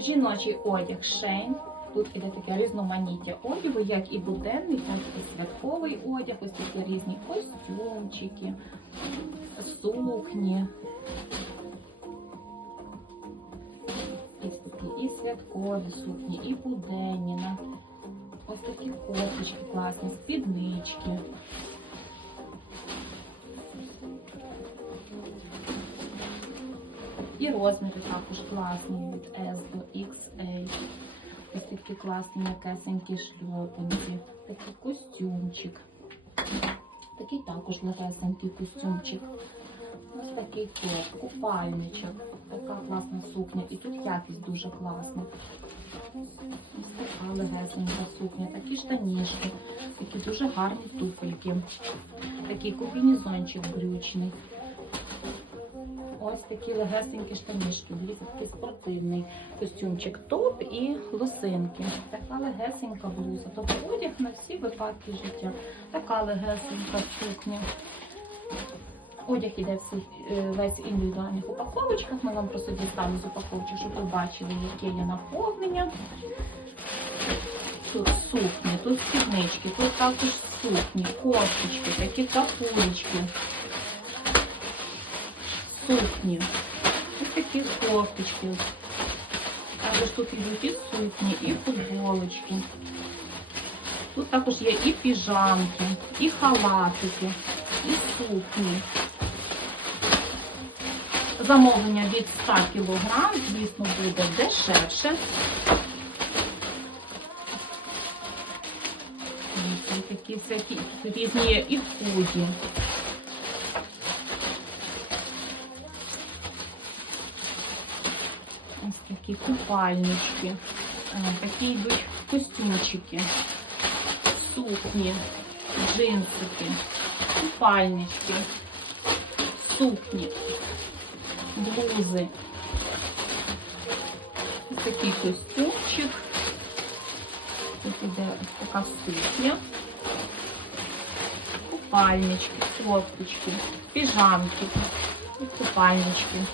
Жіночий одяг шейн. Тут іде таке різноманіття одягу, як і буденний, так і святковий одяг. Ось такі різні костюмчики, сукні. Ось такі і святкові сукні, і буденні. Ось такі кофточки класні, спіднички. І розміри також класні від S до XA. Ось такі класні м'якесенькі шльопанці, такий костюмчик. Такий також легесенький костюмчик. Ось такий топ, купальничок. Така класна сукня. І тут якість дуже класна. Ось така легесенька сукня, такі штанішки, такі дуже гарні туфельки. Такий комбінезончик брючний. Ось такі легесенькі штанішки. Дивіться, такий спортивний костюмчик, топ і лосинки. Така легесенька блуза. Тобто одяг на всі випадки життя. Така легесенька сукня. Одяг іде всі, е, весь в індивідуальних упаковочках. Ми вам просто дістали з упаковочок, щоб ви бачили, яке є наповнення. Тут сукні, тут спіднички, тут також сукні, кофточки, такі капулечки сукні. Ось такі кофточки. Також тут йдуть і сукні, і футболочки. Тут також є і піжамки, і халатики, і сукні. Замовлення від 100 кг, звісно, буде дешевше. Такі всякі різні і худі. Ось такі купальнички, Е, такі йдуть костюмчики, сукні, джинсики, купальнички, сукні, блузи. Ось такий костюмчик. Тут іде ось така сукня, купальнички, кофточки, піжамки, і купальнички.